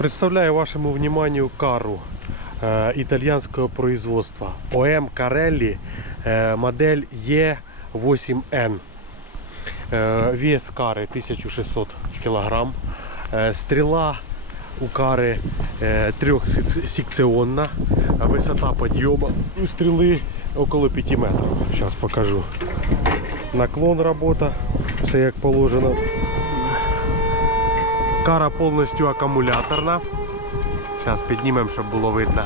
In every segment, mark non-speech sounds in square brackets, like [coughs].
Представляю вашему вниманию кару э, итальянского производства ОМ Карелли, э, модель Е8Н. Э, вес кари 1600 килограмм. Э, стрела у кари э, трехсекционна. Высота подъема у стрелы около 5 метров. Сейчас покажу. Наклон работа. Все як положено. Кара повністю акумуляторна. Зараз піднімемо, щоб було видно.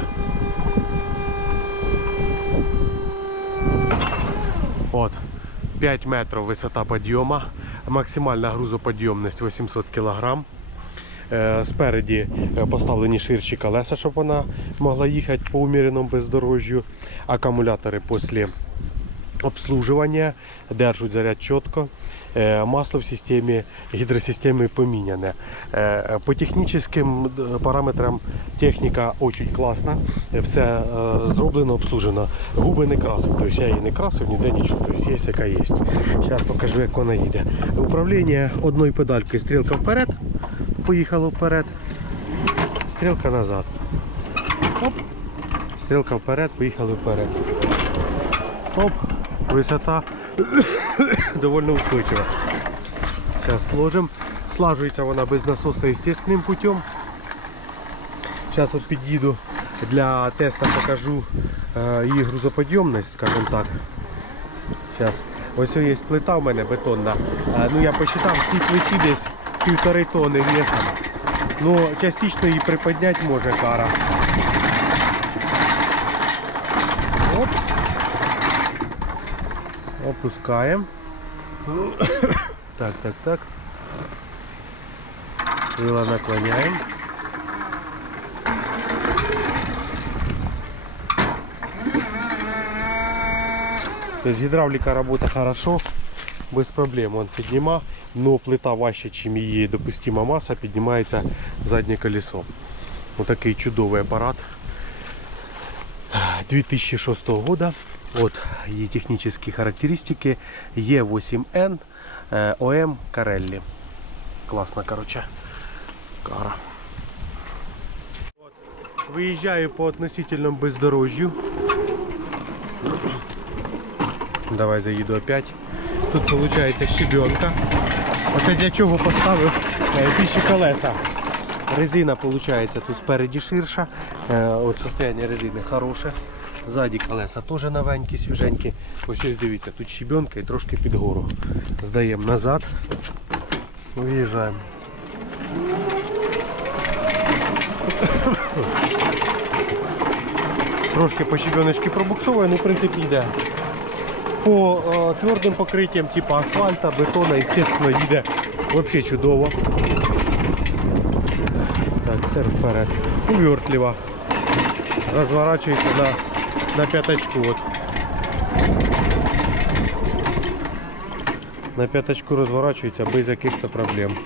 От. 5 метрів висота підйому. Максимальна грузоподйомність 800 кг. Е, Спереді е, поставлені ширші колеса, щоб вона могла їхати по уміреному бездорожжю. Акумулятори після обслуживання, держать заряд чітко. Е, Масло в системі, гідросистеми поміняне. Е, По технічним е, параметрам техніка дуже класна. Все зроблено, обслужено. Губи не красив, тобто я її не красив, ніде нічого. Тобто є яка є. Зараз покажу, як вона їде. Управління одною педалькою, стрілка вперед, поїхала вперед, стрілка назад. Оп. Стрілка вперед, поїхали вперед. Оп, висота [coughs] довольно устойчива. Сейчас сложим. Слаживается вона без насоса естественним путем. Сейчас вот під'їду для теста покажу е, її грузоподйомність, скажем так. Сейчас. Ось є плита в мене бетонна. Е, ну я посчитав, цій плиті десь півтори тони весом. Ну, частично її приподняти може кара. Оп. Опускаем. Так, так, так. Крыло наклоняем. То есть гидравлика работа хорошо, без проблем. Он підніма, но плита важче, чим її допустима маса, піднімається заднє колесо. Отакий чудовий апарат. 2006 года. Вот ее технические характеристики. Е8Н э, ОМ Карелли. Классно, короче. Кара. Выезжаю по относительному бездорожью. Давай заеду опять. Тут получается щебенка. Оце для чого поставив е, більші колеса. Резина получается тут спереді ширша. Е, От состояние резини хороше. Ззаді колеса теж новенькі, свіженькі. Ось ось дивіться, тут щебенка і трошки під гору. Здаємо назад. Виїжджаємо. Трошки по щебеночці пробуксовує, ну в принципі йде. По е, твердим покриттям, типу асфальта, бетона, естественно, їде взагалі чудово. Так, тепер. Увертливо. Розворачується на, на п'ятачку. От. На п'ятачку розворачується без яких-то проблем.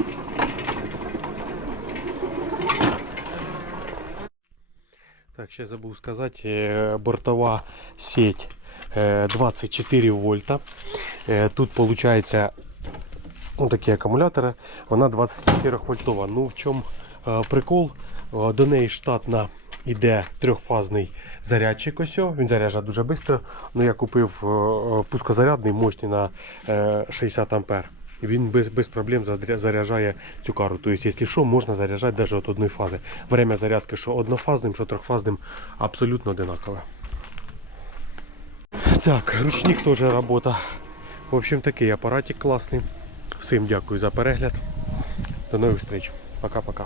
Так, ще забув сказати, е, бортова сеть е, 24 вольта. Е, Тут виходить ну, такі акумулятори, вона 24 вольтова. Ну в чому е, прикол? Е, До неї штатна йде трьохфазний зарядчик. Ось, він заряджає дуже швидко. Ну, я купив е, пускозарядний мощний на е, 60 ампер. І Він без, без проблем заряджає цю кару. Тобто, якщо що, можна заряджати навіть від одної фази. Время зарядки що однофазним, що трьохфазним абсолютно одинакове. Так, ручник теж робота. В общем, такий апаратик класний. Всім дякую за перегляд. До нових зустріч. Пока-пока.